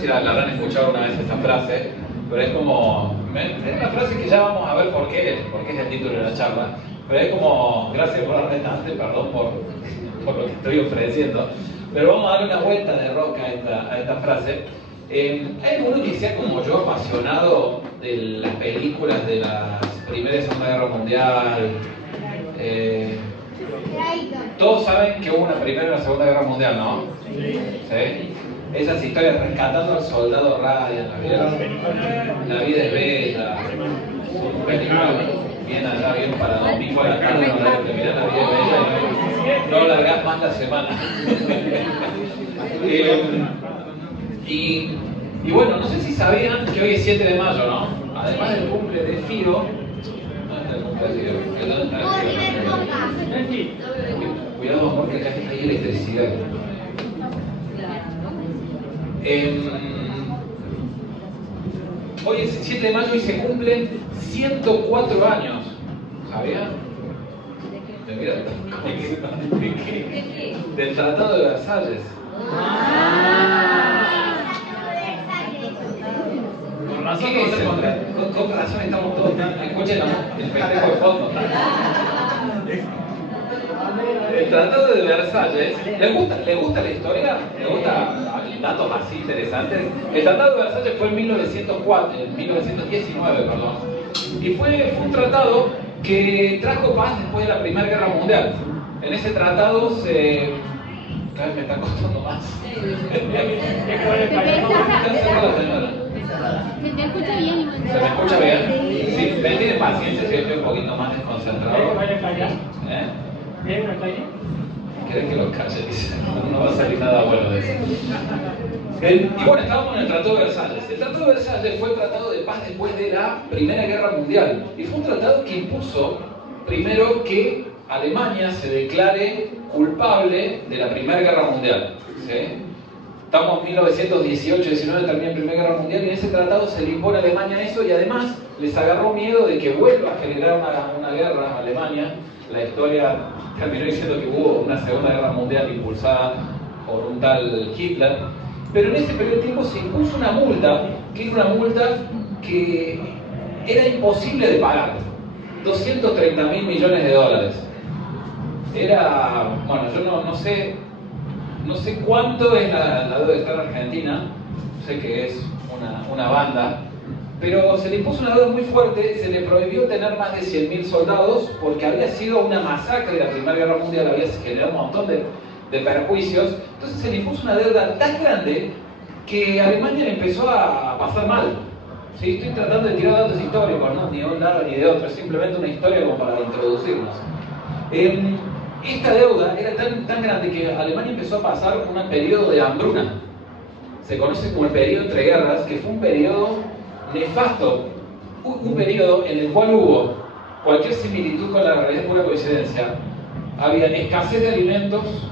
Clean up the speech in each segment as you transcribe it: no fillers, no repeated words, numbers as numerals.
si la habrán escuchado una vez esta frase, pero es como, es una frase que ya vamos a ver por qué es el título de la charla, pero es como, gracias por darme tanto, perdón por lo que estoy ofreciendo, pero vamos a darle una vuelta de rosca a esta frase. Hay alguno que sea como yo apasionado de las películas de la Primera y Segunda Guerra Mundial. Todos saben que hubo una Primera y una Segunda Guerra Mundial, ¿no? ¿Sí? Esas historias rescatando al soldado Ryan, la vida es bella, son películas bien allá, bien para domingo a la tarde, no que mirar la vida es bella y no largás más la semana. Y bueno, no sé si sabían que hoy es 7 de mayo, ¿no? Además del cumple de Fido. ¿Dónde está el cumple de Fido? ¿Dónde está el Fido? Cuidado, amor, que acá hay electricidad. Hoy es 7 de mayo y se cumplen 104 años. ¿Sabían? Del Tratado de Versalles. ¿Qué es? Con razón estamos todos tan... Escuchen el festejo de fondo. El Tratado de Versalles, ¿le gusta la historia? ¿Le gusta datos así interesantes? El Tratado de Versalles fue en 1919, perdón. Y fue un tratado que trajo paz después de la Primera Guerra Mundial. En ese tratado se... Cada vez me está costando más. ¿Se te escucha bien? ¿Se me escucha bien? Sí, me tiene paciencia si estoy un poquito más desconcentrado. ¿Querés que los calle? Dice, no va a salir nada bueno de eso. Y bueno, estábamos en el Tratado de Versalles. El Tratado de Versalles fue el tratado de paz después de la Primera Guerra Mundial. Y fue un tratado que impuso, primero, que Alemania se declare culpable de la Primera Guerra Mundial. ¿Sí? Estamos en 1918-19, termina la Primera Guerra Mundial, y en ese tratado se le impone a Alemania eso, y además les agarró miedo de que vuelva a generar una guerra a Alemania. La historia terminó diciendo que hubo una Segunda Guerra Mundial impulsada por un tal Hitler. Pero en ese periodo de tiempo se impuso una multa, que era una multa que era imposible de pagar. 230.000 millones de dólares. Era, bueno, yo no sé cuánto es la deuda de estar en Argentina, sé que es una banda, pero se le impuso una deuda muy fuerte, se le prohibió tener más de 100.000 soldados porque había sido una masacre de la Primera Guerra Mundial, había generado un montón de perjuicios, entonces se le impuso una deuda tan grande que Alemania empezó a pasar mal. ¿Sí? Estoy tratando de tirar datos históricos, ¿no? Ni de un lado ni de otro, es simplemente una historia como para introducirnos. Esta deuda era tan grande que Alemania empezó a pasar un periodo de hambruna. Se conoce como el periodo entre guerras, que fue un periodo nefasto. Un periodo en el cual hubo cualquier similitud con la realidad, pura coincidencia. Había escasez de alimentos,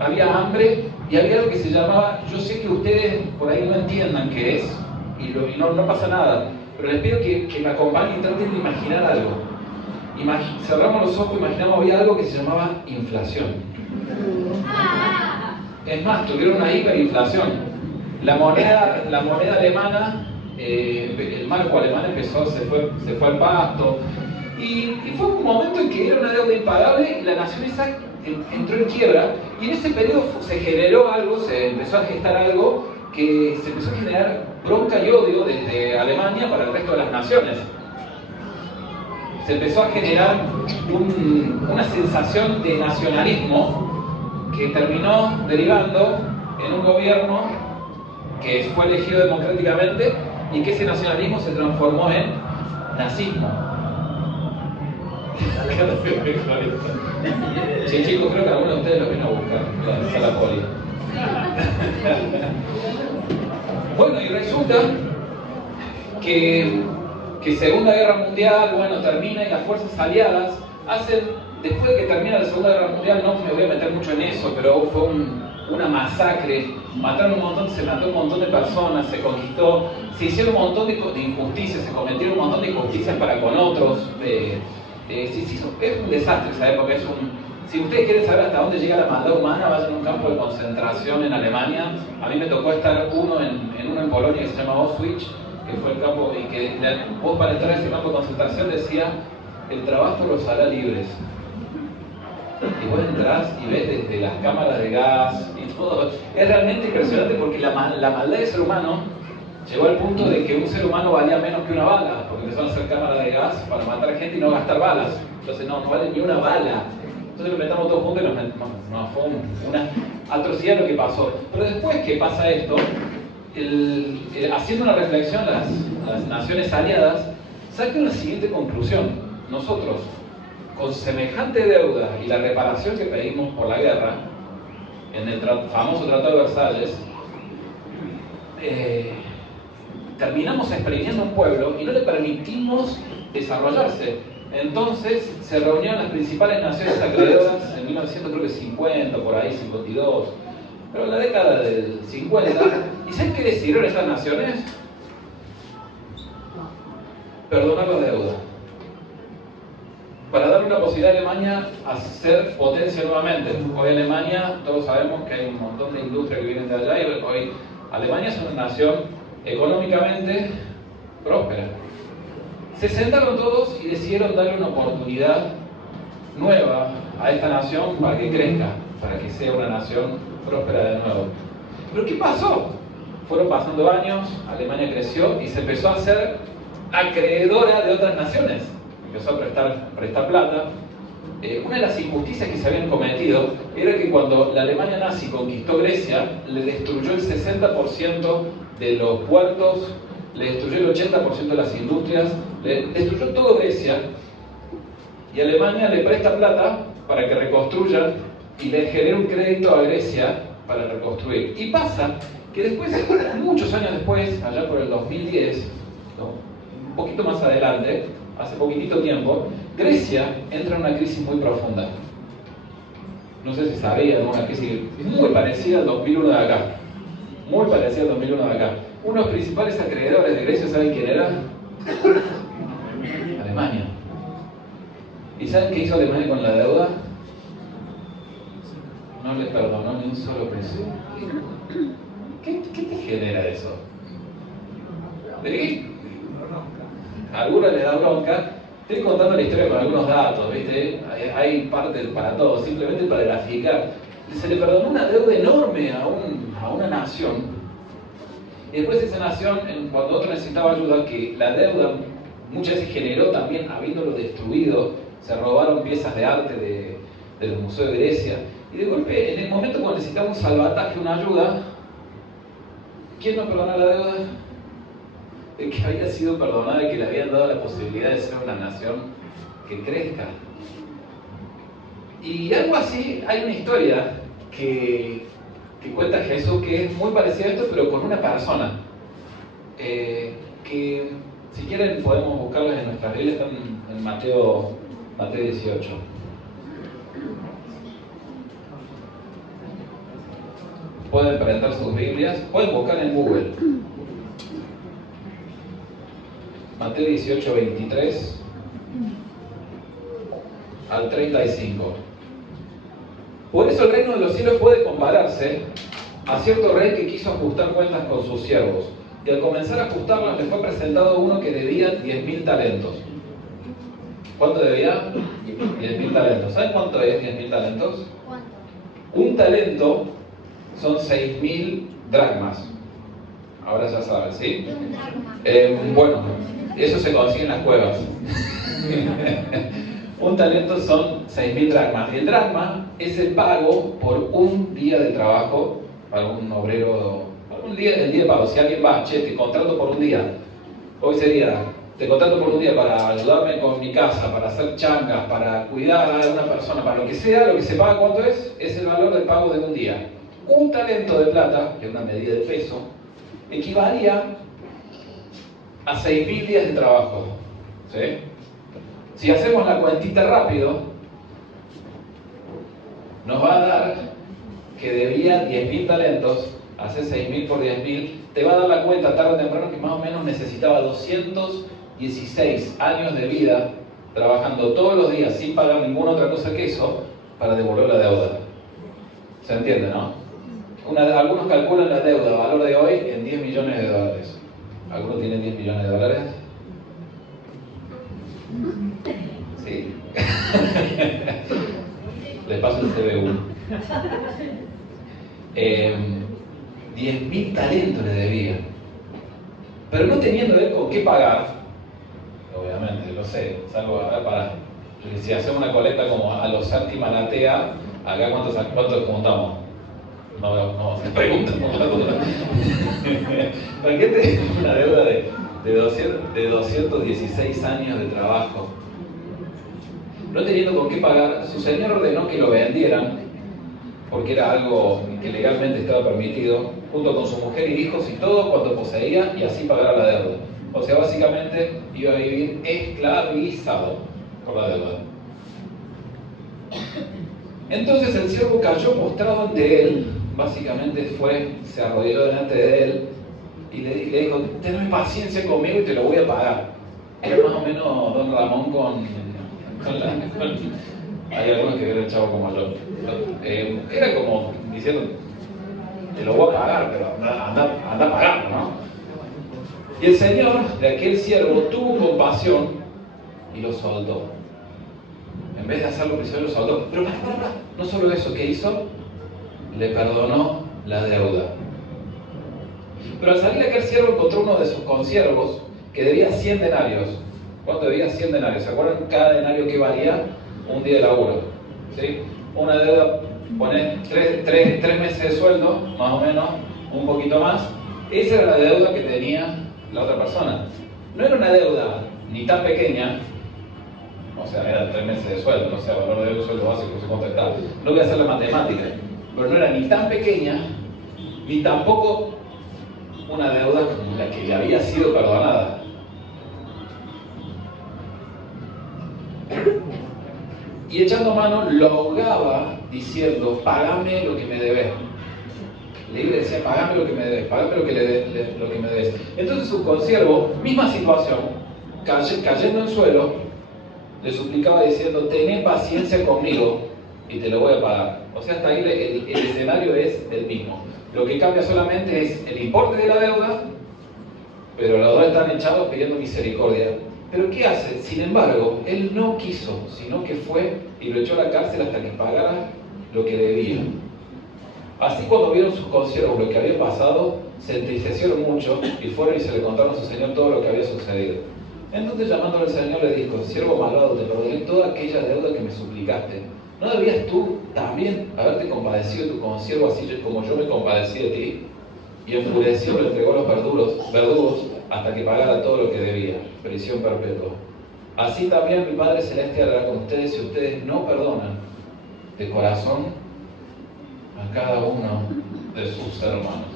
había hambre y había algo que se llamaba, yo sé que ustedes por ahí no entiendan qué es y no pasa nada, pero les pido que me acompañen y traten de imaginar algo. Cerramos los ojos, imaginamos, había algo que se llamaba inflación. Es más, tuvieron una hiperinflación. La moneda alemana, el marco alemán se fue al pasto. Y fue un momento en que era una deuda impagable y la nación esa entró en quiebra. Y en ese periodo se generó algo, se empezó a gestar algo que se empezó a generar bronca y odio desde Alemania para el resto de las naciones. Se empezó a generar una sensación de nacionalismo que terminó derivando en un gobierno que fue elegido democráticamente y que ese nacionalismo se transformó en nazismo. Sí, chicos, creo que alguno de ustedes lo vino a buscar, la poli. Bueno, y resulta que Segunda Guerra Mundial, bueno, termina y las fuerzas aliadas hacen, después de que termina la Segunda Guerra Mundial, no me voy a meter mucho en eso, pero fue una masacre, se mató un montón de personas, se conquistó, se hicieron un montón de injusticias, se cometieron un montón de injusticias para con otros, es un desastre esa época, Si ustedes quieren saber hasta dónde llega la maldad humana, vayan a un campo de concentración en Alemania. A mí me tocó estar uno en Polonia que se llama Auschwitz, que fue el campo, y que vos para entrar a ese campo de concentración decía, el trabajo los hará libres. Y vos entrás y ves desde las cámaras de gas y todo. Es realmente impresionante porque la maldad del ser humano llegó al punto de que un ser humano valía menos que una bala, porque empezaron a hacer cámaras de gas para matar a gente y no gastar balas. Entonces no vale ni una bala. Entonces lo metamos todos juntos y nos fue una atrocidad lo que pasó. Pero después que pasa esto, haciendo una reflexión las naciones aliadas, sacan la siguiente conclusión. Nosotros, con semejante deuda y la reparación que pedimos por la guerra, en el famoso Tratado de Versalles, terminamos exprimiendo un pueblo y no le permitimos desarrollarse. Entonces se reunieron las principales naciones acreedoras en 1950, por ahí, 52, pero en la década del 50. ¿Y saben qué decidieron esas naciones? Perdonar la deuda. Para darle una posibilidad a Alemania a ser potencia nuevamente. Hoy Alemania, todos sabemos que hay un montón de industria que vienen de allá y hoy Alemania es una nación económicamente próspera. Se sentaron todos y decidieron darle una oportunidad nueva a esta nación para que crezca, para que sea una nación próspera de nuevo. ¿Pero qué pasó? Fueron pasando años, Alemania creció y se empezó a ser acreedora de otras naciones. Empezó a prestar plata. Una de las injusticias que se habían cometido era que cuando la Alemania nazi conquistó Grecia, le destruyó el 60% de los puertos, le destruyó el 80% de las industrias, le destruyó todo Grecia, y Alemania le presta plata para que reconstruyan y le genera un crédito a Grecia para reconstruir. Y pasa que después, muchos años después, allá por el 2010, ¿no?, un poquito más adelante, hace poquitito tiempo, Grecia entra en una crisis muy profunda. No sé si sabían, una crisis muy parecida al 2001 de acá. Muy parecida al 2001 de acá. Uno de los principales acreedores de Grecia, ¿saben quién era? Alemania. ¿Y saben qué hizo Alemania con la deuda? No le perdonó ni un solo peso. ¿Qué te genera eso? ¿De qué? A algunos les da bronca. Estoy contando la historia con algunos datos, ¿viste? Hay parte para todo, simplemente para graficar. Se le perdonó una deuda enorme a una nación. Y después esa nación, cuando otro necesitaba ayuda, que la deuda muchas veces generó también, habiéndolo destruido, se robaron piezas de arte de los museos de Grecia. Y de golpe, en el momento cuando necesitaba un salvataje, una ayuda, ¿quién no perdonó la deuda? El que había sido perdonado y que le habían dado la posibilidad de ser una nación que crezca. Y algo así, hay una historia que cuenta Jesús que es muy parecida a esto, pero con una persona. Que si quieren podemos buscarlas en nuestras Biblias, están en Mateo 18. Pueden prender sus Biblias, pueden buscar en Google. Mateo 18, 23 al 35. Por eso el reino de los cielos puede compararse a cierto rey que quiso ajustar cuentas con sus siervos. Y al comenzar a ajustarlas le fue presentado uno que debía 10.000 talentos. ¿Cuánto debía? 10.000 talentos. ¿Saben cuánto es 10.000 talentos? ¿Cuánto? Un talento son 6.000 dracmas. Ahora ya saben, ¿sí? Bueno, eso se consigue en las cuevas. Un talento son 6.000 dracmas. Y el dracma es el pago por un día de trabajo para un obrero. El día de pago. Si alguien va, che, te contrato por un día. Hoy sería, te contrato por un día para ayudarme con mi casa, para hacer changas, para cuidar a una persona, para lo que sea, lo que se paga, ¿cuánto es? Es el valor del pago de un día. Un talento de plata, que es una medida de peso, equivalía a 6.000 días de trabajo. ¿Sí? Si hacemos la cuentita rápido, nos va a dar que debía 10.000 talentos, hacer 6.000 por 10.000, te va a dar la cuenta tarde o temprano que más o menos necesitaba 216 años de vida trabajando todos los días sin pagar ninguna otra cosa que eso para devolver la deuda. ¿Se entiende, no? Algunos calculan la deuda, valor de hoy, en 10 millones de dólares. ¿Algunos tienen 10 millones de dólares? Sí. Les paso el CBU. 10.000 talentos le debía. Pero no teniendo él con qué pagar, obviamente, lo sé, salvo para. Si hacemos una colecta como a los Santi Maratea, acá ¿cuántos juntamos? No, se preguntan por la duda. ¿Para qué te una deuda de 216 años de trabajo? No teniendo con qué pagar, su señor ordenó que lo vendieran, porque era algo que legalmente estaba permitido, junto con su mujer y hijos y todo cuanto poseía, y así pagara la deuda. O sea, básicamente iba a vivir esclavizado por la deuda. Entonces el siervo cayó postrado ante él, básicamente se arrodilló delante de él y le dijo: tenme paciencia conmigo y te lo voy a pagar. Era más o menos Don Ramón hay algunos que ven el chavo como yo. Era como diciendo: te lo voy a pagar, pero anda a pagarlo, ¿no? Y el señor de aquel siervo tuvo compasión y lo soltó. En vez de hacerlo prisionero, lo soltó. Pero para. No solo eso, ¿qué hizo? Le perdonó la deuda. Pero al salir aquel siervo encontró uno de sus consiervos que debía 100 denarios. ¿Cuánto debía? 100 denarios. ¿Se acuerdan cada denario que valía? Un día de laburo. ¿Sí? Una deuda, poner 3 meses de sueldo, más o menos, un poquito más. Esa era la deuda que tenía la otra persona. No era una deuda ni tan pequeña, o sea, eran 3 meses de sueldo, no sé, valor de un sueldo básico, no sé cuánto está. No voy a hacer la matemática, pero no era ni tan pequeña, ni tampoco una deuda como la que le había sido perdonada. Y echando mano, lo ahogaba diciendo: págame lo que me debes. Le decía: págame lo que me debes, págame lo que me debes. Entonces su consiervo, misma situación, cayendo en suelo, le suplicaba diciendo: tené paciencia conmigo y te lo voy a pagar. O sea, hasta ahí el escenario es el mismo. Lo que cambia solamente es el importe de la deuda, pero los dos están echados pidiendo misericordia. ¿Pero qué hace? Sin embargo, él no quiso, sino que fue y lo echó a la cárcel hasta que pagara lo que debía. Así, cuando vieron sus consiervos lo que había pasado, se entristecieron mucho y fueron y se le contaron a su señor todo lo que había sucedido. Entonces, llamándole al señor, le dijo: siervo malvado, te perdoné toda aquella deuda que me suplicaste. ¿No debías tú también haberte compadecido de tu consiervo así como yo me compadecí de ti? Y enfurecido le entregó los verdugos hasta que pagara todo lo que debía. Prisión perpetua. Así también mi Padre Celestial hará con ustedes si ustedes no perdonan de corazón a cada uno de sus hermanos.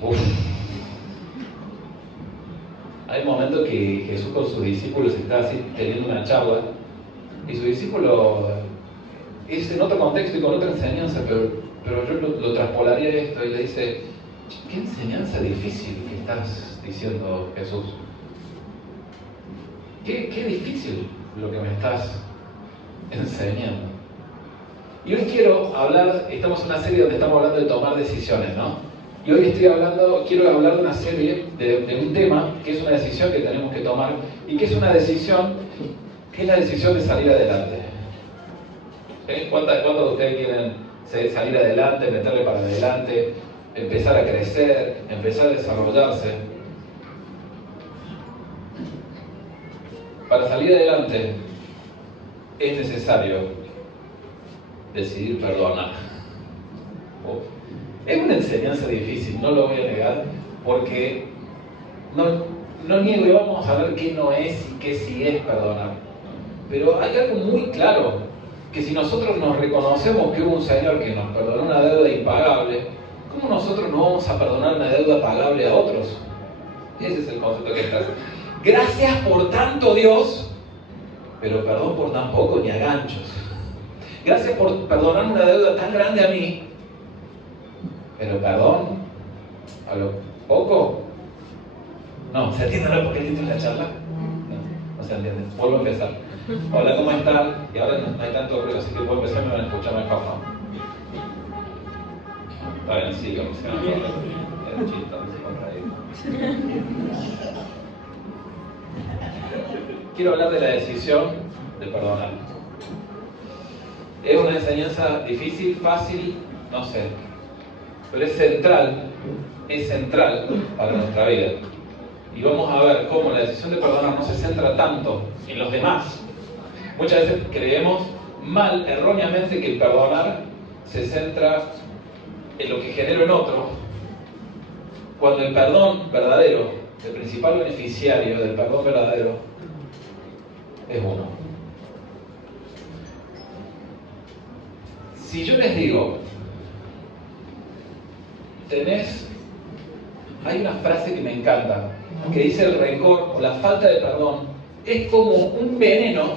Uf. Hay momentos que Jesús con sus discípulos está así teniendo una charla y su discípulo es en otro contexto y con otra enseñanza, pero yo lo traspolaría a esto y le dice: ¿qué enseñanza difícil que estás diciendo, Jesús? Qué difícil lo que me estás enseñando. Y hoy quiero hablar, estamos en una serie donde estamos hablando de tomar decisiones, ¿no? Y hoy quiero hablar de una serie, de un tema que es una decisión que tenemos que tomar y que es una decisión, que es la decisión de salir adelante. ¿Sí? ¿Cuántos de ustedes quieren salir adelante, meterle para adelante, empezar a crecer, empezar a desarrollarse? Para salir adelante es necesario decidir perdonar. Es una enseñanza difícil, no lo voy a negar, porque no niego y vamos a ver qué no es y qué sí es perdonar. Pero hay algo muy claro, que si nosotros nos reconocemos que hubo un Señor que nos perdonó una deuda impagable, ¿cómo nosotros no vamos a perdonar una deuda pagable a otros? Ese es el concepto que está. Gracias por tanto, Dios, pero perdón por tan poco, ni a ganchos. Gracias por perdonar una deuda tan grande a mí, pero perdón a lo poco. No, ¿se entiende por qué el título de la charla? No. No se entiende. Vuelvo a empezar. Hola, ¿cómo están? Y ahora no hay tanto ruido, así que puedo empezar y me van a escuchar mejor, ¿no? Está bien, sí, como se llama. Es chistoso, quiero hablar de la decisión de perdonar. Es una enseñanza difícil, fácil, no sé, pero es central para nuestra vida. Y vamos a ver cómo la decisión de perdonar no se centra tanto en los demás. Muchas veces creemos mal, erróneamente, que el perdonar se centra en lo que genero en otro, cuando el perdón verdadero, el principal beneficiario del perdón verdadero, es uno. Si yo les digo, hay una frase que me encanta, que dice el rencor o la falta de perdón es como un veneno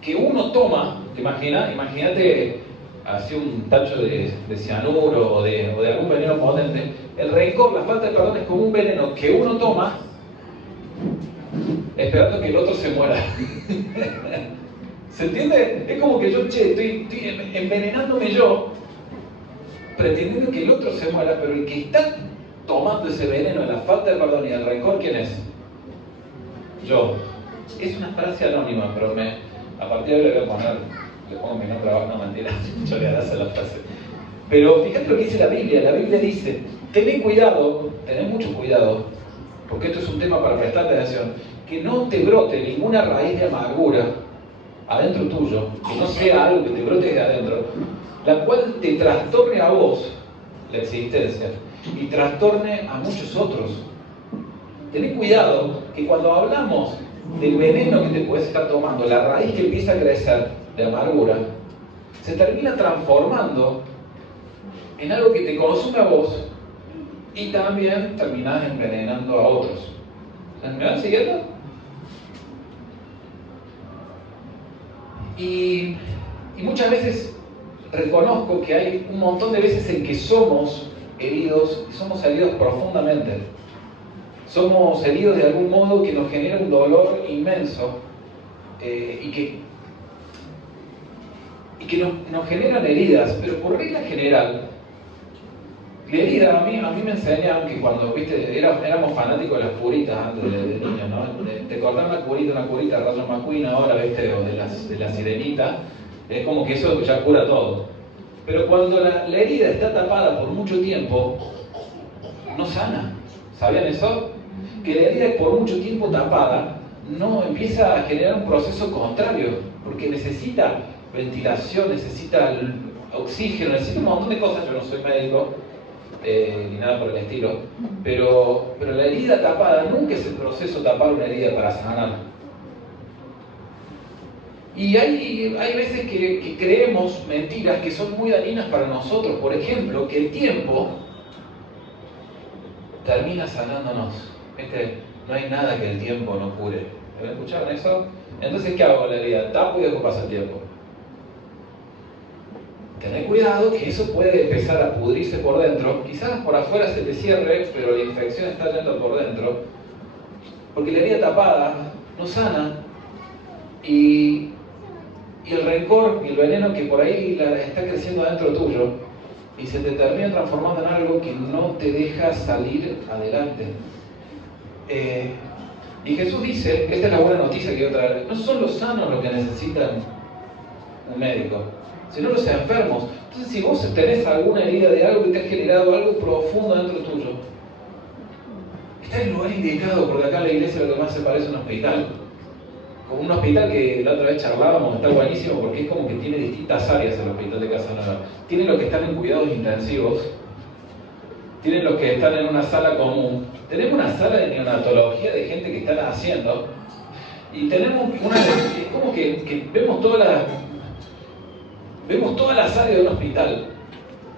que uno toma. ¿Te imaginas? Imagínate así un tacho de cianuro o de algún veneno potente. El rencor, la falta de perdón es como un veneno que uno toma esperando que el otro se muera. ¿Se entiende? Es como que yo estoy envenenándome yo, pretendiendo que el otro se muera, pero el que está tomando ese veneno de la falta de perdón y del rencor, ¿quién es? Yo. Es una frase anónima, pero a partir de ahora le pongo mi nombre abajo, no, mentira, yo le harás a la frase. Pero fíjate lo que dice la Biblia dice, tened mucho cuidado, porque esto es un tema para prestar atención, que no te brote ninguna raíz de amargura adentro tuyo, que no sea algo que te brote de adentro, la cual te trastorne a vos la existencia y trastorne a muchos otros. Tened cuidado que cuando hablamos del veneno que te puedes estar tomando, la raíz que empieza a crecer de amargura, se termina transformando en algo que te consume a vos y también terminás envenenando a otros. ¿Me van siguiendo? Y muchas veces reconozco que hay un montón de veces en que somos heridos, y somos heridos profundamente. Somos heridos de algún modo que nos genera un dolor inmenso y que nos generan heridas, pero por regla general, la herida a mí me enseñaron que cuando, éramos fanáticos de las curitas antes de niños, ¿no? De cortar una curita, Rayo McQueen ahora, o de la sirenita, es como que eso ya cura todo. Pero cuando la herida está tapada por mucho tiempo, no sana. ¿Sabían eso? Que la herida por mucho tiempo tapada no empieza a generar un proceso contrario, porque necesita ventilación, necesita oxígeno, necesita un montón de cosas. Yo no soy médico, ni nada por el estilo, pero la herida tapada nunca es el proceso tapar una herida para sanar. Y hay veces que creemos mentiras que son muy dañinas para nosotros. Por ejemplo, que el tiempo termina sanándonos. No hay nada que el tiempo no cure. ¿Me escucharon eso? Entonces, ¿qué hago con la herida? Tapo y dejo pasar el tiempo. Tened cuidado que eso puede empezar a pudrirse por dentro. Quizás por afuera se te cierre, pero la infección está yendo por dentro. Porque la herida tapada no sana. Y el rencor y el veneno que por ahí está creciendo adentro tuyo y se te termina transformando en algo que no te deja salir adelante. Y Jesús dice, esta es la buena noticia que yo traer, no son los sanos los que necesitan un médico, sino los enfermos. Entonces, si vos tenés alguna herida de algo que te ha generado algo profundo dentro tuyo, está en el lugar indicado, porque acá en la iglesia lo que más se parece a un hospital. Como un hospital que la otra vez charlábamos, está buenísimo porque es como que tiene distintas áreas el hospital de Casa Nueva. Tiene los que están en cuidados intensivos, tienen los que están en una sala común, tenemos una sala de neonatología de gente que está haciendo, y tenemos es como que vemos todas las áreas de un hospital,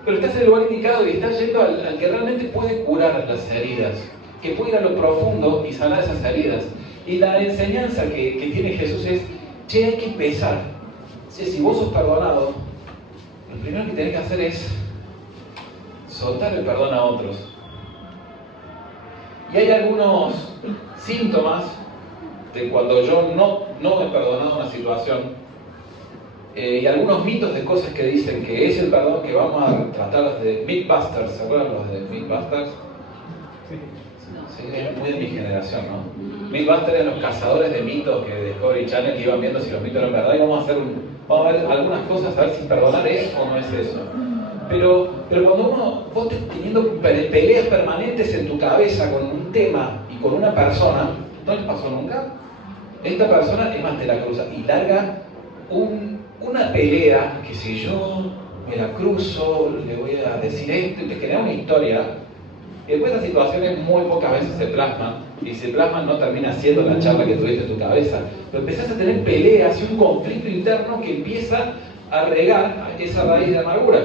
pero estás en el lugar indicado y estás yendo al que realmente puede curar las heridas, que puede ir a lo profundo y sanar esas heridas. Y la enseñanza que tiene Jesús es, hay que empezar. Si vos sos perdonado, lo primero que tenés que hacer es soltar el perdón a otros. Y hay algunos síntomas de cuando yo no no he perdonado una situación. Y algunos mitos de cosas que dicen que es el perdón que vamos a tratar de Mythbusters. ¿Se acuerdan los de Mythbusters? Sí, es muy de mi generación, ¿no? Mythbusters eran los cazadores de mitos que de Discovery Channel que iban viendo si los mitos eran verdad, y vamos a ver algunas cosas, a ver si perdonar es o no es eso. Pero cuando vos estás teniendo peleas permanentes en tu cabeza con un tema y con una persona, ¿no les pasó nunca? Esta persona es más te la cruza y larga una pelea que si yo me la cruzo, le voy a decir esto y te genera una historia. Y después las situaciones muy pocas veces se plasman, y se plasman no termina siendo la charla que tuviste en tu cabeza, pero empezás a tener peleas y un conflicto interno que empieza a regar esa raíz de amargura.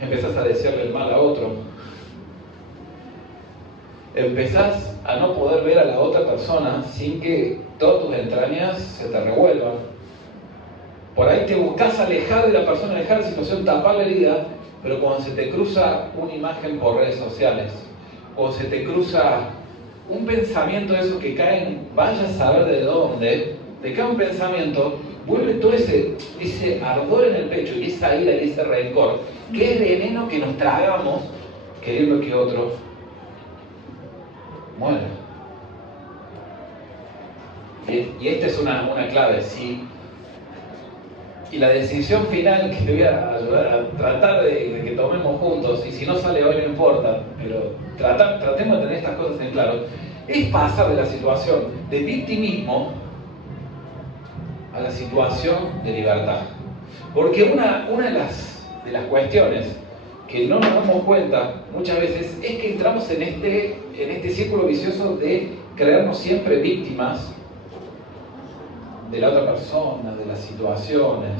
Empezás a desearle el mal a otro. Empezás a no poder ver a la otra persona sin que todas tus entrañas se te revuelvan. Por ahí te buscas alejar de la persona, alejar la situación, tapar la herida, pero cuando se te cruza una imagen por redes sociales, o se te cruza un pensamiento de eso que cae, vaya a saber de dónde, te cae un pensamiento, vuelve todo ese ardor en el pecho y esa ira y ese rencor, que es veneno que nos tragamos queriendo que otro muera. Y esta es una clave, ¿sí? Y la decisión final que te voy a ayudar a tratar de que tomemos juntos, y si no sale hoy no importa, pero tratemos de tener estas cosas en claro, es pasar de la situación de victimismo a la situación de libertad. Porque una de las cuestiones que no nos damos cuenta muchas veces es que entramos en este círculo vicioso de creernos siempre víctimas de la otra persona, de las situaciones,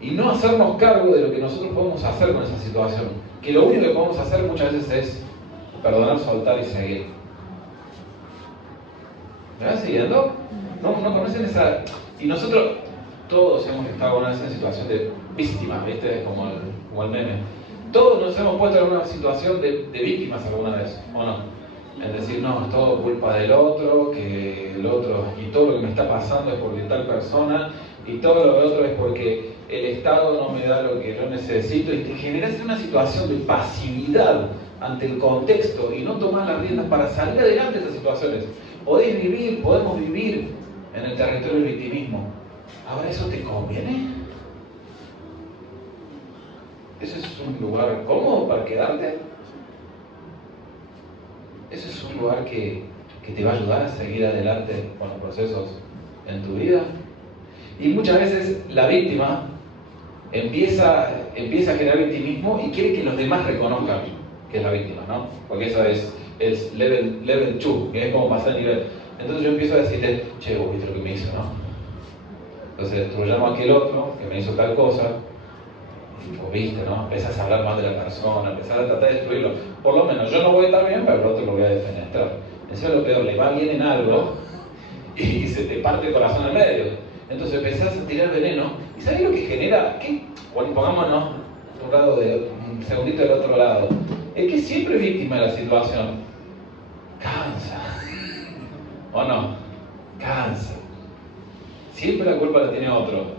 y no hacernos cargo de lo que nosotros podemos hacer con esa situación. Que lo único que podemos hacer muchas veces es perdonar, soltar y seguir. ¿Me van siguiendo? ¿No conocen esa? Y nosotros todos hemos estado en esa situación de víctima, ¿viste? Como el meme. Todos nos hemos puesto en una situación de víctimas alguna vez, ¿o no? Es decir, no, es todo culpa del otro, que el otro, y todo lo que me está pasando es porque tal persona, y todo lo otro es porque el Estado no me da lo que yo necesito, y te generas una situación de pasividad ante el contexto y no tomar las riendas para salir adelante de esas situaciones. Podemos vivir en el territorio del victimismo. Ahora, ¿eso te conviene? ¿Ese es un lugar cómodo para quedarte? ¿Ese es un lugar que te va a ayudar a seguir adelante con los procesos en tu vida? Y muchas veces la víctima empieza a generar victimismo y quiere que los demás reconozcan que es la víctima, ¿no? Porque eso es level 2, que es como pasar el nivel. Entonces yo empiezo a decirte, che, vos viste lo que me hizo, ¿no? Entonces tú llamo a aquel otro que me hizo tal cosa, y vos viste, ¿no? Empezás a hablar más de la persona, empezás a tratar de destruirlo. Por lo menos yo no voy a estar bien, pero el otro lo voy a defenestrar. Eso es lo peor, le va bien en algo y se te parte el corazón al medio. Entonces empezás a tirar veneno, y ¿sabés lo que genera? Bueno, pongámonos un segundito del otro lado. El que siempre es víctima de la situación, cansa. ¿O no? Cansa. Siempre la culpa la tiene otro.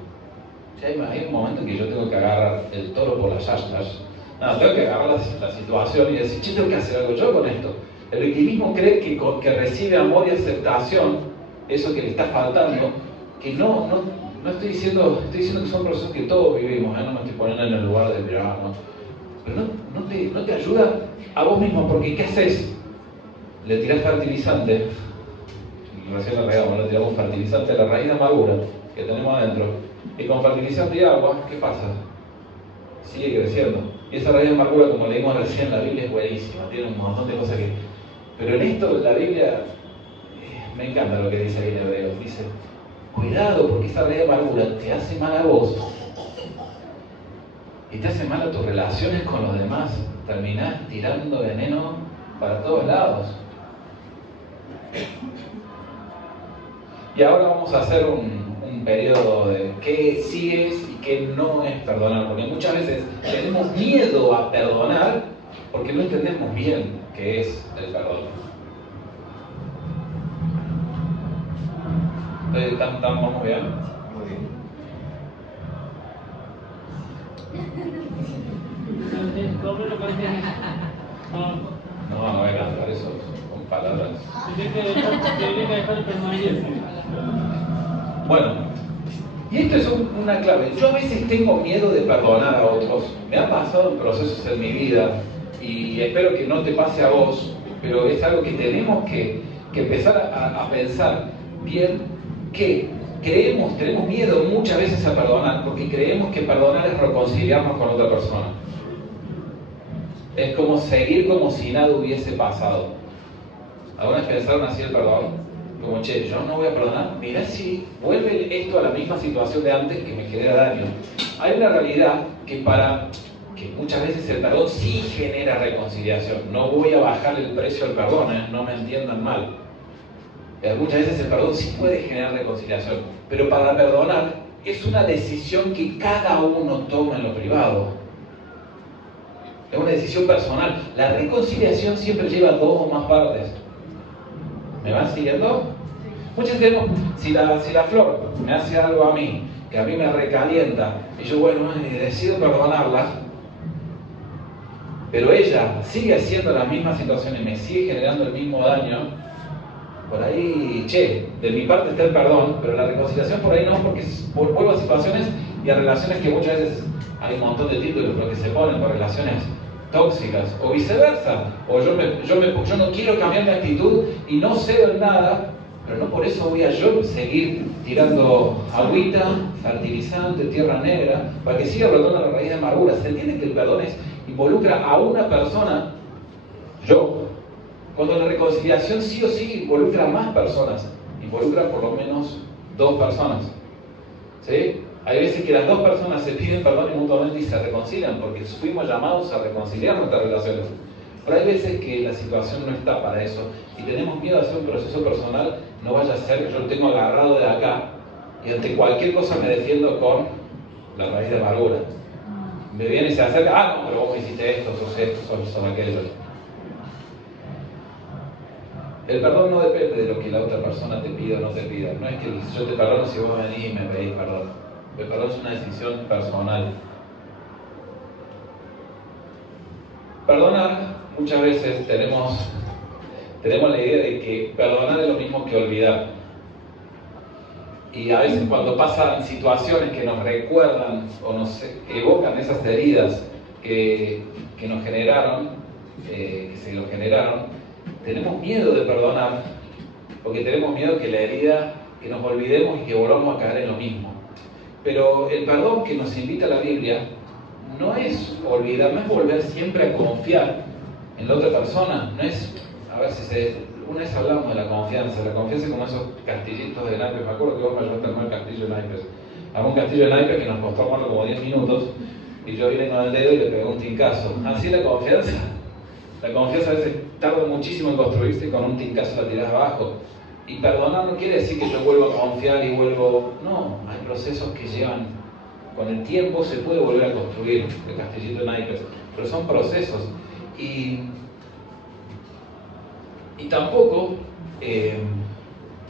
Hay un momento en que yo tengo que agarrar el toro por las astas. No, tengo que agarrar la situación y decir, che, tengo que hacer algo yo con esto. El victimismo cree que recibe amor y aceptación, eso que le está faltando, que no estoy diciendo que son procesos que todos vivimos, no me estoy poniendo en el lugar del verano. Pero no te ayuda a vos mismo, porque ¿qué haces? Le tirás fertilizante, recién le tiramos fertilizante a la raíz de amargura que tenemos adentro, y con fertilizante y agua, ¿qué pasa? Sigue creciendo. Y esa raíz de amargura, como leímos recién, la Biblia es buenísima, tiene un montón de cosas que... Pero en esto, la Biblia, me encanta lo que dice ahí en Hebreos, dice, cuidado, porque esa raíz de amargura te hace mal a vos, y te hace mal a tus relaciones con los demás, terminás tirando veneno para todos lados. Y ahora vamos a hacer un periodo de qué sí es y qué no es perdonar, porque muchas veces tenemos miedo a perdonar porque no entendemos bien qué es el perdón. ¿Vamos bien? Muy bien. No voy a cantar eso con palabras. Bueno, y esto es una clave. Yo a veces tengo miedo de perdonar a otros. Me ha pasado en procesos en mi vida y espero que no te pase a vos, pero es algo que tenemos que empezar a pensar bien, que tenemos miedo muchas veces a perdonar porque creemos que perdonar es reconciliarnos con otra persona. Es como seguir como si nada hubiese pasado. ¿Alguna vez pensaron así el perdón? Como, che, yo no voy a perdonar. Mirá si vuelve esto a la misma situación de antes que me genera daño. Hay una realidad que muchas veces el perdón sí genera reconciliación. No voy a bajar el precio del perdón, no me entiendan mal. Muchas veces el perdón sí puede generar reconciliación. Pero para perdonar es una decisión que cada uno toma en lo privado. Es una decisión personal. La reconciliación siempre lleva 2 o más partes. ¿Me vas siguiendo? Muchas veces, si la flor me hace algo a mí, que a mí me recalienta, y yo, bueno, decido perdonarla, pero ella sigue haciendo las mismas situaciones, me sigue generando el mismo daño, por ahí, de mi parte está el perdón, pero la reconciliación por ahí no, porque vuelvo a situaciones y a relaciones que muchas veces hay un montón de títulos, pero que se ponen por relaciones tóxicas, o viceversa, o yo no quiero cambiar mi actitud y no cedo en nada, pero no por eso voy a yo seguir tirando agüita, fertilizante, tierra negra, para que siga brotando la raíz de amargura. Se entiende que el perdón involucra a una persona, yo, cuando la reconciliación sí o sí involucra a más personas, involucra por lo menos 2 personas, ¿sí? Hay veces que las 2 personas se piden perdón mutuamente y se reconcilian porque fuimos llamados a reconciliar nuestras relaciones. Pero hay veces que la situación no está para eso y tenemos miedo a hacer un proceso personal, no vaya a ser que yo lo tengo agarrado de acá y ante cualquier cosa me defiendo con la raíz de amargura. Me viene y se acerca, no, pero vos me hiciste esto, sos aquello. El perdón no depende de lo que la otra persona te pida o no te pida. No es que yo te perdono si vos venís y me pedís perdón. El perdón es una decisión personal. Perdonar, muchas veces tenemos la idea de que perdonar es lo mismo que olvidar. Y a veces cuando pasan situaciones que nos recuerdan o nos evocan esas heridas que nos generaron, que se nos generaron, tenemos miedo de perdonar porque tenemos miedo que la herida, que nos olvidemos y que volvamos a caer en lo mismo. Pero el perdón que nos invita la Biblia no es olvidar, no es volver siempre a confiar en la otra persona, no es, a ver si una vez hablamos de la confianza como esos castillitos de naipes, me acuerdo que vos me ayudaste a armar el castillo de naipes, armé un castillo de naipes que nos costó armarlo como 10 minutos, y yo vine con el dedo y le pegué un tincazo. Así la confianza a veces tarda muchísimo en construirse y con un tincazo la tirás abajo. Y perdonar no quiere decir que yo vuelva a confiar y vuelvo... No, hay procesos que llevan... Con el tiempo se puede volver a construir el castillito de naipes, pero son procesos. Y tampoco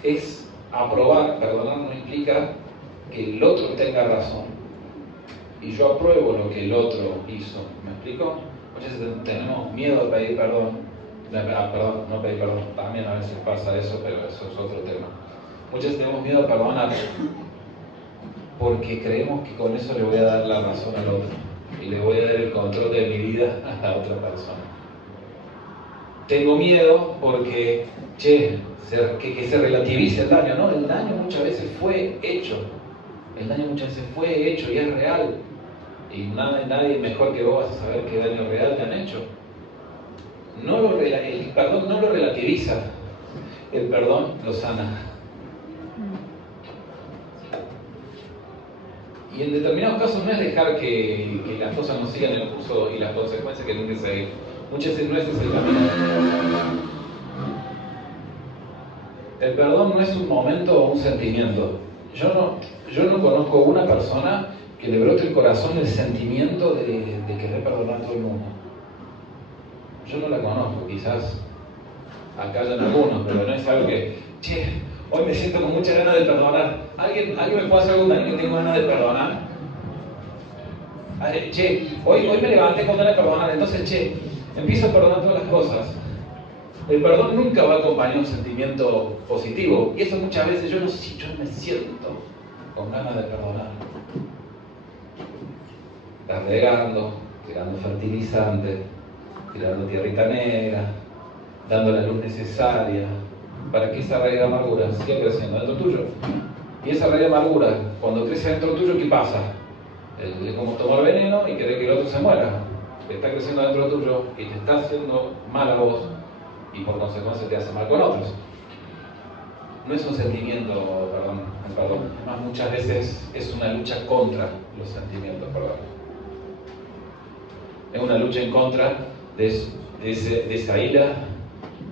es aprobar, perdonar no implica que el otro tenga razón. Y yo apruebo lo que el otro hizo. ¿Me explico? Muchas veces tenemos miedo de pedir perdón. No pedir perdón, también a veces pasa eso, pero eso es otro tema. Muchas veces tenemos miedo a perdonar porque creemos que con eso le voy a dar la razón al otro y le voy a dar el control de mi vida a la otra persona. Tengo miedo porque, que se relativice el daño, ¿no? El daño muchas veces fue hecho. Y es real. Y nadie mejor que vos vas a saber qué daño real te han hecho. El perdón no lo relativiza, el perdón lo sana. Y en determinados casos no es dejar que las cosas no sigan el curso y las consecuencias que tienen que seguir. Muchas veces no ese es el camino. El perdón no es un momento o un sentimiento. Yo no conozco una persona que le brote el corazón el sentimiento de querer perdonar a todo el mundo. Yo no la conozco, quizás acá hayan algunos, pero no es algo que, Hoy me siento con muchas ganas de perdonar. ¿Alguien me puede hacer algún daño que tengo ganas de perdonar? Che, hoy me levanté con ganas de perdonar, entonces, empiezo a perdonar todas las cosas. El perdón nunca va acompañado de un sentimiento positivo. Y eso muchas veces yo me siento con ganas de perdonar. Estás regando, tirando fertilizante, tirando tierrita negra, dando la luz necesaria para que esa raíz de amargura siga creciendo dentro tuyo. Y esa raíz de amargura, cuando crece dentro tuyo, ¿qué pasa? Es como tomar veneno y querer que el otro se muera. Está creciendo dentro tuyo y te está haciendo mal a vos y por consecuencia te hace mal con otros. No es un sentimiento, el perdón. Además, muchas veces es una lucha contra los sentimientos, perdón. Es una lucha en contra de esa ira,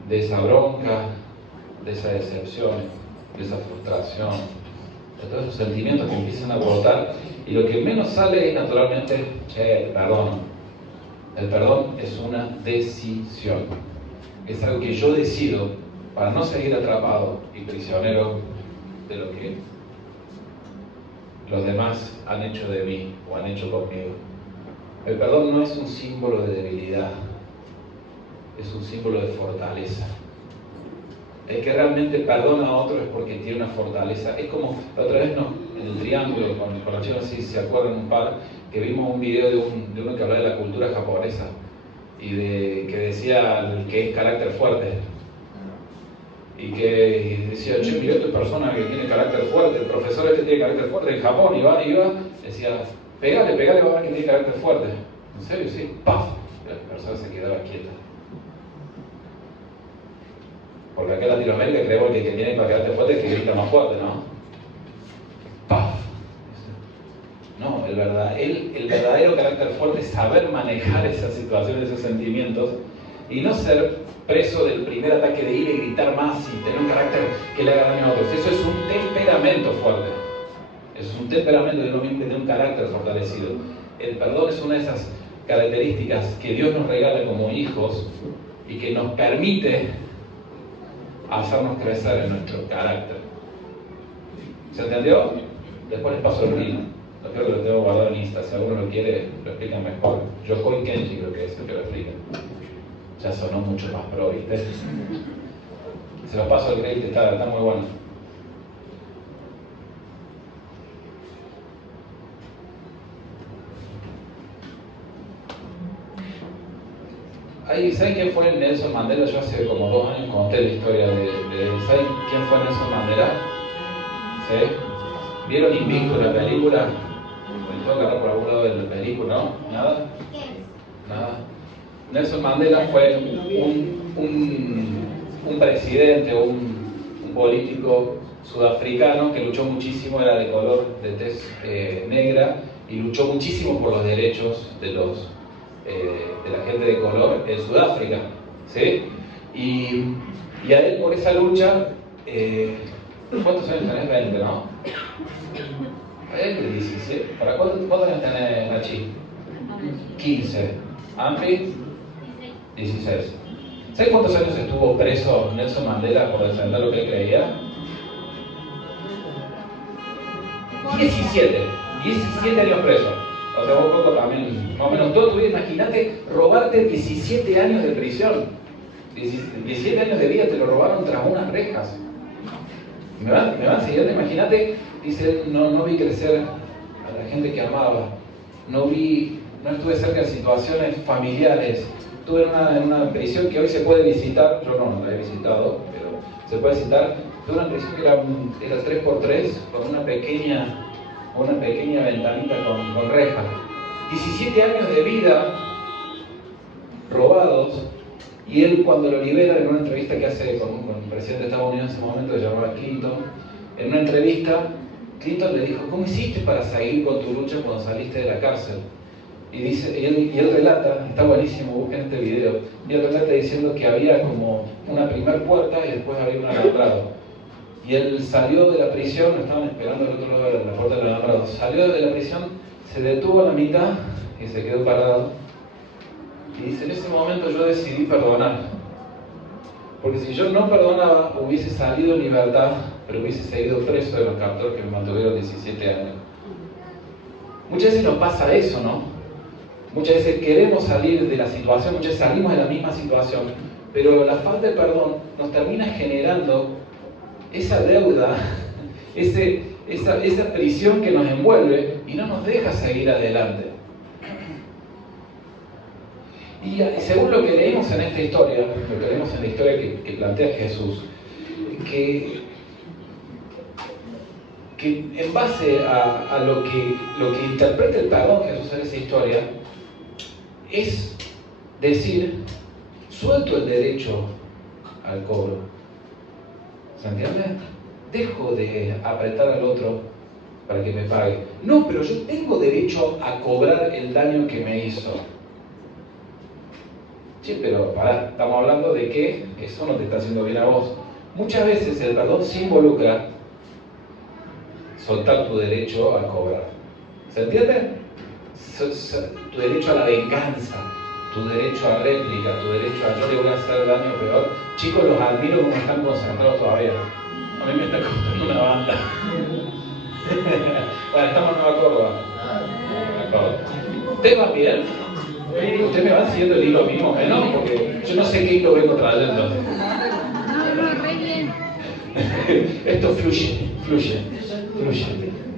de esa bronca, de esa decepción, de esa frustración, de todos esos sentimientos que empiezan a brotar y lo que menos sale es naturalmente, perdón. El perdón es una decisión. Es algo que yo decido para no seguir atrapado y prisionero de lo que los demás han hecho de mí o han hecho conmigo. El perdón no es un símbolo de debilidad, es un símbolo de fortaleza. El que realmente perdona a otro es porque tiene una fortaleza. Es como la otra vez en el triángulo, con la chica, si se acuerdan un par, que vimos un video de uno que hablaba de la cultura japonesa y que decía que es carácter fuerte. Y que decía, mira esta persona que tiene carácter fuerte, el profesor este tiene carácter fuerte en Japón, iba, decía, pegale, va a ver que tiene carácter fuerte. ¿En serio? Sí, ¡paf! La persona se quedaba quieta. Porque acá en Latinoamérica creemos que el que tiene carácter fuerte es que grita más fuerte, ¿no? ¡Paf! No, el verdadero carácter fuerte es saber manejar esas situaciones, esos sentimientos y no ser preso del primer ataque de ira y gritar más y tener un carácter que le haga daño a otros. Eso es un temperamento fuerte. Eso es un temperamento de lo mismo que tiene un carácter fortalecido. El perdón es una de esas características que Dios nos regala como hijos y que nos permite hacernos crecer en nuestro carácter. ¿Se entendió? Después les paso el vino. No creo que lo tengo guardado en Insta. Si alguno lo quiere, lo explican mejor. Yokoi Kenji creo que es el que lo explica. Ya sonó mucho más pro, ¿viste? Se lo paso al crédito, está muy bueno. ¿Saben quién fue Nelson Mandela? Yo hace como 2 años conté la historia de ¿saben quién fue Nelson Mandela? ¿Sí? ¿Vieron Invicto, la película? Me tengo que agarrar por algún lado de la película, ¿no? ¿Nada? Nada. Nelson Mandela fue un presidente, un político sudafricano que luchó muchísimo, era de color, de tez negra, y luchó muchísimo por los derechos de la gente de color en Sudáfrica, ¿sí? Y a él por esa lucha, ¿cuántos años tenés? 20, ¿no? 20, 17. ¿Para cuántos años tenés, Nachi? 15. ¿Ampi? 16. ¿Sabes cuántos años estuvo preso Nelson Mandela por defender lo que él creía? 17 años preso. O sea, un poco también, más o menos todo tu vida. Imagínate robarte 17 años de prisión. 17 años de vida te lo robaron tras unas rejas. Me van siguiendo. Imagínate, dice, no vi crecer a la gente que amaba. No estuve cerca de situaciones familiares. Estuve en una prisión que hoy se puede visitar. Yo no la he visitado, pero se puede visitar. Estuve en una prisión que era 3x3 con una pequeña ventanita con reja. 17 años de vida robados, y él cuando lo libera en una entrevista que hace con el presidente de Estados Unidos en ese momento, que se llamaba Clinton, en una entrevista Clinton le dijo, ¿cómo hiciste para seguir con tu lucha cuando saliste de la cárcel? Y él relata, está buenísimo, busquen este video, y él relata diciendo que había como una primer puerta y después había un alambrado. Y él salió de la prisión, lo estaban esperando al otro lado de la puerta del alambrado. Salió de la prisión, se detuvo a la mitad y se quedó parado. Y dice, en ese momento yo decidí perdonar. Porque si yo no perdonaba, hubiese salido en libertad pero hubiese seguido preso de los captores que me mantuvieron 17 años. Muchas veces nos pasa eso, ¿no? Muchas veces queremos salir de la situación, muchas veces salimos de la misma situación, pero la falta de perdón nos termina generando esa deuda, esa prisión que nos envuelve y no nos deja seguir adelante. Y según lo que leemos en esta historia, lo que leemos en la historia que plantea Jesús, que en base a lo que interpreta el perdón Jesús en esa historia, es decir, suelto el derecho al cobro. ¿Se entiende? Dejo de apretar al otro para que me pague. No, pero yo tengo derecho a cobrar el daño que me hizo. Sí, pero pará, estamos hablando de que eso no te está haciendo bien a vos. Muchas veces el perdón se involucra soltar tu derecho a cobrar. ¿Se entiende? Tu derecho a la venganza, tu derecho a réplica, tu derecho a yo le voy a hacer daño peor. Chicos, los admiro como están concentrados todavía. A mí me está costando una banda. Bueno, estamos en Nueva Córdoba. ¿Ustedes van bien? Ustedes me van siguiendo el hilo mismo, ¿no? Porque yo no sé qué hilo vengo trayendo. No, re bien. Esto fluye.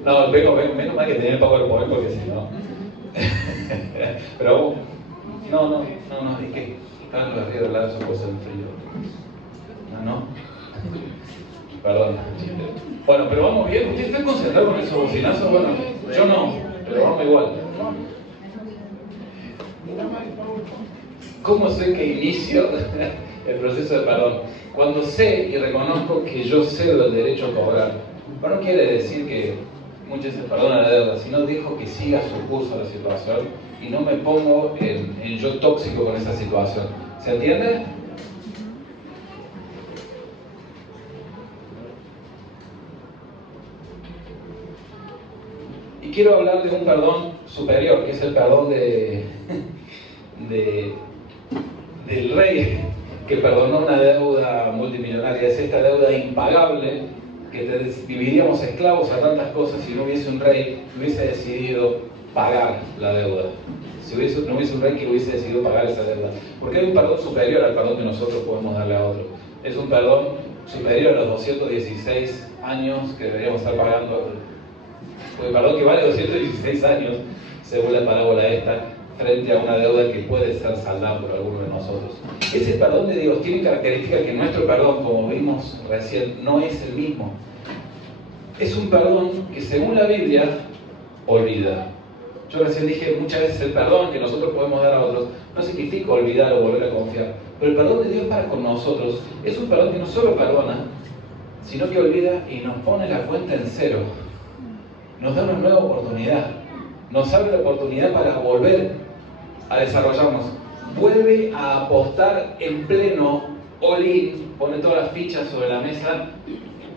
No, vengo, menos mal que tenía el PowerPoint porque si no. Pero no, es que están los ríos de lado, eso puede ser frío. No. Perdón. Bueno, pero vamos bien. ¿Usted está concentrado con esos bocinazos? Bueno, yo no, pero vamos igual. ¿Cómo sé que inicio el proceso de perdón? Cuando sé y reconozco que yo cedo el derecho a cobrar. Pero no quiere decir que muchas veces perdona la deuda, sino dejo que siga su curso la situación y no me pongo en yo tóxico con esa situación. ¿Se entiende? Y quiero hablar de un perdón superior, que es el perdón del rey que perdonó una deuda multimillonaria. Es esta deuda impagable que viviríamos esclavos a tantas cosas si no hubiese un rey que hubiese decidido pagar la deuda. Si no hubiese un rey que hubiese decidido pagar esa deuda. Porque hay un perdón superior al perdón que nosotros podemos darle a otro. Es un perdón superior a los 216 años que deberíamos estar pagando. El perdón que vale 216 años, según la parábola esta, frente a una deuda que puede ser saldada por alguno de nosotros. Ese perdón de Dios tiene características que nuestro perdón, como vimos recién, no es el mismo. Es un perdón que, según la Biblia, olvida. Yo recién dije muchas veces el perdón que nosotros podemos dar a otros no significa olvidar o volver a confiar. Pero el perdón de Dios para con nosotros es un perdón que no solo perdona, sino que olvida y nos pone la cuenta en cero. Nos da una nueva oportunidad. Nos abre la oportunidad para volver a desarrollarnos. Vuelve a apostar en pleno, all-in, pone todas las fichas sobre la mesa,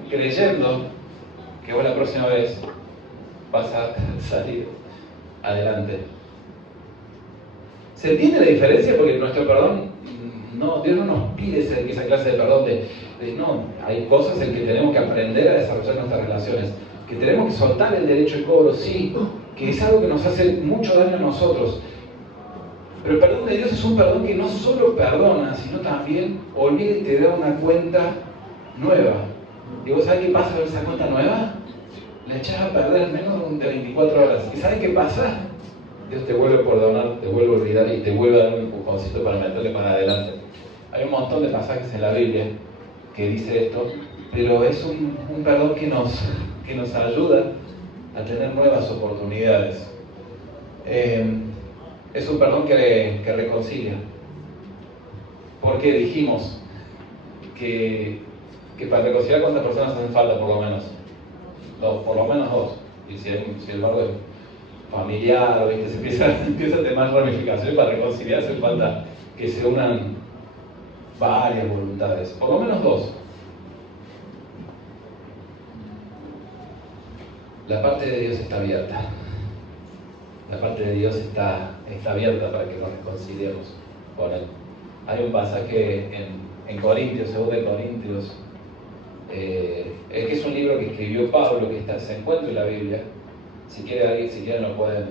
creyendo que vos la próxima vez vas a salir adelante. ¿Se entiende la diferencia? Porque nuestro perdón, Dios no nos pide esa clase de perdón no, hay cosas en que tenemos que aprender a desarrollar nuestras relaciones, que tenemos que soltar el derecho al cobro, sí, que es algo que nos hace mucho daño a nosotros. Pero el perdón de Dios es un perdón que no solo perdona, sino también olvida y te da una cuenta nueva. ¿Y vos sabés qué pasa con esa cuenta nueva? La echás a perder en menos de 24 horas. ¿Y sabés qué pasa? Dios te vuelve a perdonar, te vuelve a olvidar y te vuelve a dar un empujoncito para meterle para adelante. Hay un montón de pasajes en la Biblia que dice esto, pero es un perdón que nos ayuda a tener nuevas oportunidades. Es un perdón que reconcilia. Porque dijimos que para reconciliar, ¿cuántas personas hacen falta por lo menos? Por lo menos dos. Y si el barrio es familiar, ¿viste? Se empieza a tener más ramificaciones. Para reconciliar hace falta que se unan varias voluntades. Por lo menos dos. La parte de Dios está abierta. La parte de Dios está abierta para que nos reconciliemos con Él. Hay un pasaje en Corintios, 2 de Corintios, que es un libro que escribió Pablo, que se encuentra en la Biblia. Si quieren lo pueden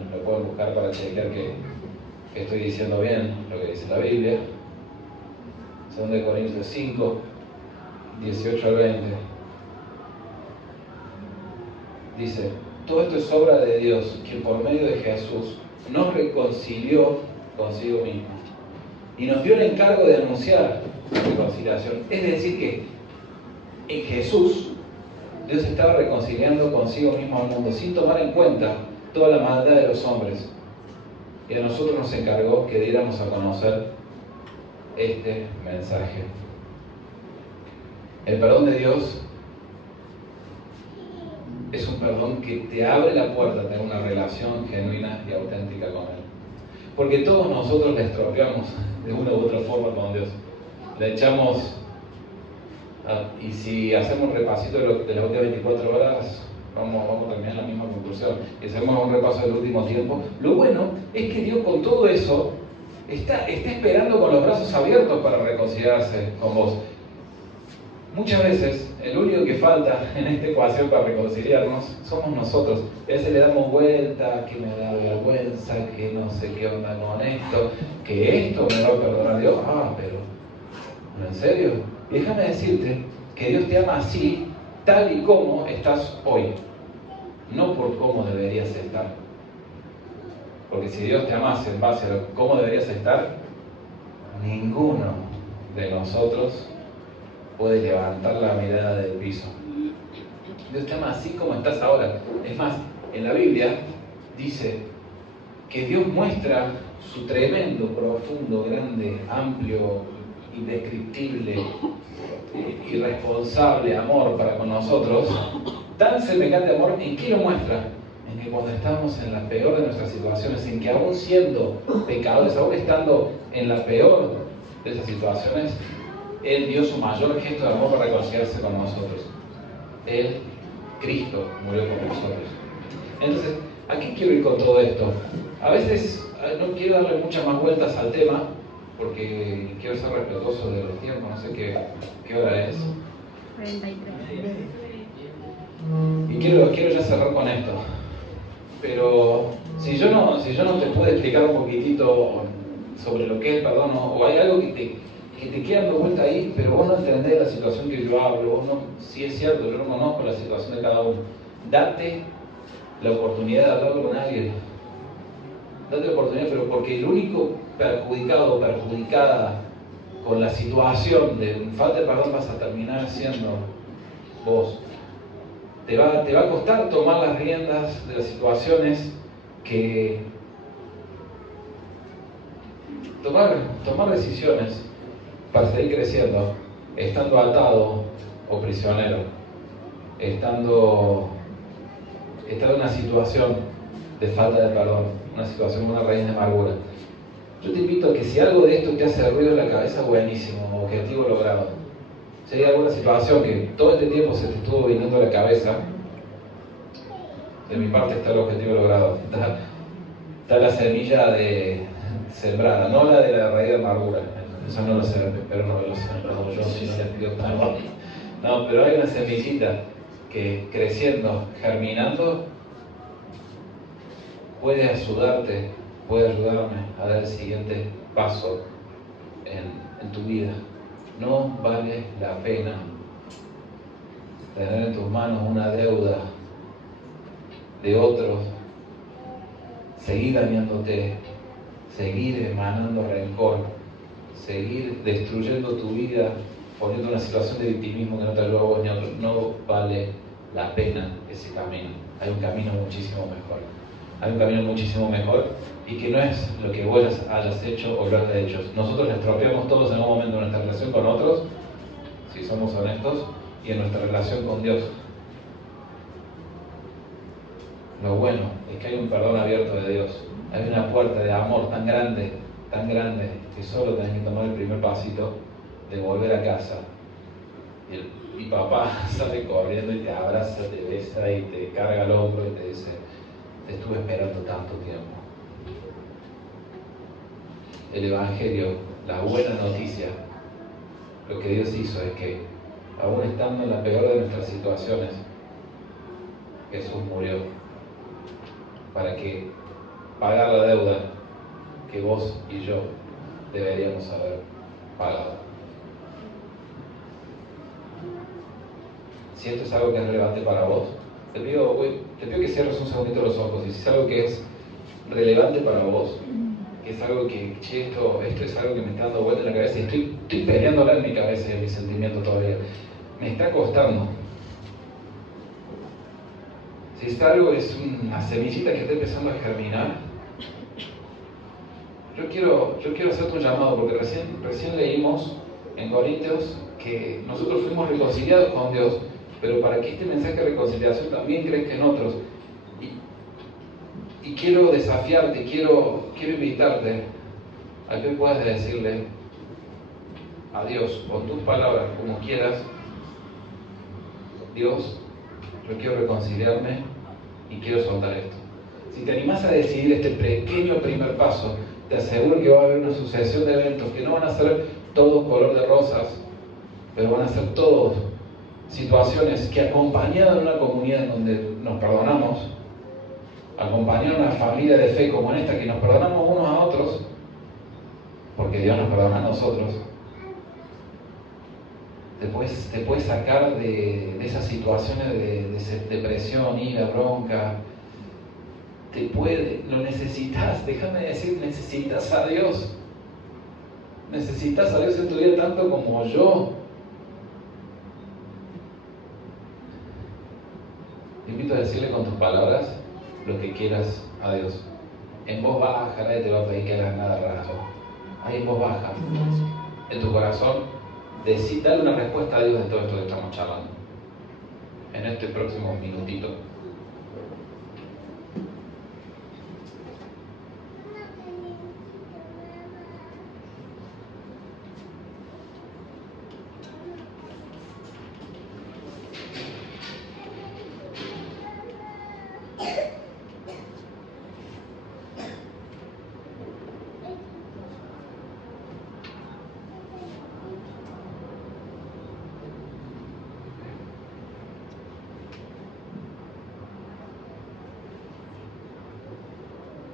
buscar para chequear que estoy diciendo bien lo que dice la Biblia. 2 Corintios 5, 18 al 20. Dice: todo esto es obra de Dios, quien por medio de Jesús nos reconcilió consigo mismo y nos dio el encargo de anunciar la reconciliación. Es decir, que en Jesús Dios estaba reconciliando consigo mismo al mundo sin tomar en cuenta toda la maldad de los hombres. Y a nosotros nos encargó que diéramos a conocer este mensaje. El perdón de Dios es un perdón que te abre la puerta a tener una relación genuina y auténtica con Él. Porque todos nosotros le estropeamos de una u otra forma con Dios. Le echamos, y si hacemos un repasito de las últimas 24 horas, vamos a terminar la misma conclusión. Y hacemos un repaso del último tiempo. Lo bueno es que Dios, con todo eso, está esperando con los brazos abiertos para reconciliarse con vos. Muchas veces el único que falta en esta ecuación para reconciliarnos somos nosotros. A veces le damos vuelta, que me da vergüenza, que no sé qué onda con esto, que esto me va a perdonar Dios. Pero ¿en serio? Y déjame decirte que Dios te ama así, tal y como estás hoy, no por cómo deberías estar. Porque si Dios te amase en base a cómo deberías estar, ninguno de nosotros puede levantar la mirada del piso. Dios te ama así como estás ahora. Es más, en la Biblia dice que Dios muestra su tremendo, profundo, grande, amplio, indescriptible, irresponsable amor para con nosotros. Tan semejante amor, ¿en qué lo muestra? En que cuando estamos en la peor de nuestras situaciones, en que aún siendo pecadores, aún estando en la peor de esas situaciones, Él dio su mayor gesto de amor para reconciliarse con nosotros. Él, Cristo, murió por nosotros. Entonces, ¿a qué quiero ir con todo esto? A veces no quiero darle muchas más vueltas al tema, porque quiero ser respetuoso de los tiempos. No sé qué hora es. 43. Y quiero ya cerrar con esto. Pero si yo no te puedo explicar un poquitito sobre lo que es el perdón, o hay algo que te queda dando vuelta ahí, pero vos no entendés la situación que yo hablo, sí es cierto, yo no conozco la situación de cada uno. Date la oportunidad de hablarlo con alguien. Date la oportunidad, pero porque el único perjudicado o perjudicada con la situación de falta de perdón vas a terminar siendo vos. Te va a costar tomar las riendas de las situaciones tomar decisiones para seguir creciendo, estando atado o prisionero, estando en una situación de falta de perdón, una situación con una raíz de amargura. Yo te invito a que si algo de esto te hace ruido en la cabeza, buenísimo, objetivo logrado. Si hay alguna situación que todo este tiempo se te estuvo viniendo a la cabeza, de mi parte está el objetivo logrado. Está la semilla de sembrada, no la de la raíz de amargura. Eso no lo sé, pero no lo sembrado yo, si no le pido perdón. No, pero hay una semillita que creciendo, germinando, puede ayudarte, puede ayudarme a dar el siguiente paso en tu vida. No vale la pena tener en tus manos una deuda de otros, seguir dañándote, seguir emanando rencor, seguir destruyendo tu vida, poniendo una situación de victimismo que no te ayuda a vos ni a otros. No vale la pena ese camino. Hay un camino muchísimo mejor. Hay un camino muchísimo mejor y que no es lo que vos hayas hecho o lo hayas hecho. Nosotros le estropeamos todos en algún momento nuestra relación con otros, si somos honestos, y en nuestra relación con Dios. Lo bueno es que hay un perdón abierto de Dios. Hay una puerta de amor tan grande, que solo tenés que tomar el primer pasito de volver a casa. Y papá sale corriendo y te abraza, te besa y te carga el hombro y te dice: te estuve esperando tanto tiempo. El Evangelio, la buena noticia, lo que Dios hizo es que aún estando en la peor de nuestras situaciones, Jesús murió para que pagar la deuda que vos y yo deberíamos haber pagado. Si esto es algo que es relevante para vos, te pido que cierres un segundito los ojos. Y si es algo que es relevante para vos, que es algo que, che, esto es algo que me está dando vuelta en la cabeza y estoy peleándola en mi cabeza y en mi sentimiento todavía, me está costando. Si es algo, es una semillita que está empezando a germinar, yo quiero hacerte un llamado, porque recién leímos en Corintios que nosotros fuimos reconciliados con Dios, pero para que este mensaje de reconciliación también crezca en otros. Y quiero desafiarte, quiero invitarte a que puedas decirle a Dios, con tus palabras, como quieras: Dios, yo quiero reconciliarme y quiero soltar esto. Si te animás a decidir este pequeño primer paso, te aseguro que va a haber una sucesión de eventos que no van a ser todos color de rosas, pero van a ser todos situaciones que, acompañadas en una comunidad en donde nos perdonamos, acompañadas en una familia de fe como en esta, que nos perdonamos unos a otros, porque Dios nos perdona a nosotros, te puedes sacar de esas situaciones de depresión, ira, bronca. Lo necesitas, déjame decir, necesitas a Dios. Necesitas a Dios en tu vida tanto como yo. Te invito a decirle con tus palabras lo que quieras a Dios. En voz baja, nadie te va a pedir que hagas nada raro. Ahí en voz baja, en tu corazón, dale una respuesta a Dios de todo esto que estamos charlando en este próximo minutito.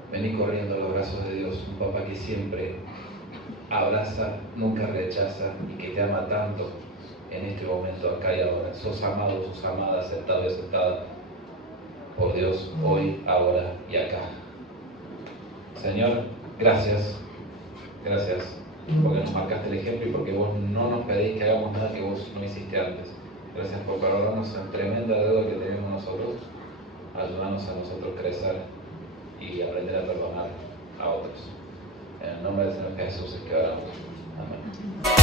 Vení corriendo a los brazos de Dios, un papá que siempre abraza, nunca rechaza y que te ama tanto en este momento, acá y ahora. Sos amado, sos amada, aceptado y aceptada por Dios hoy, ahora y acá. Señor, gracias porque nos marcaste el ejemplo y porque vos no nos pedís que hagamos nada que vos no hiciste antes. Gracias por perdonarnos la tremenda deuda que tenemos nosotros. Ayudarnos a nosotros crecer y aprender a perdonar a otros. En el nombre del Señor Jesús es que oramos. Amén.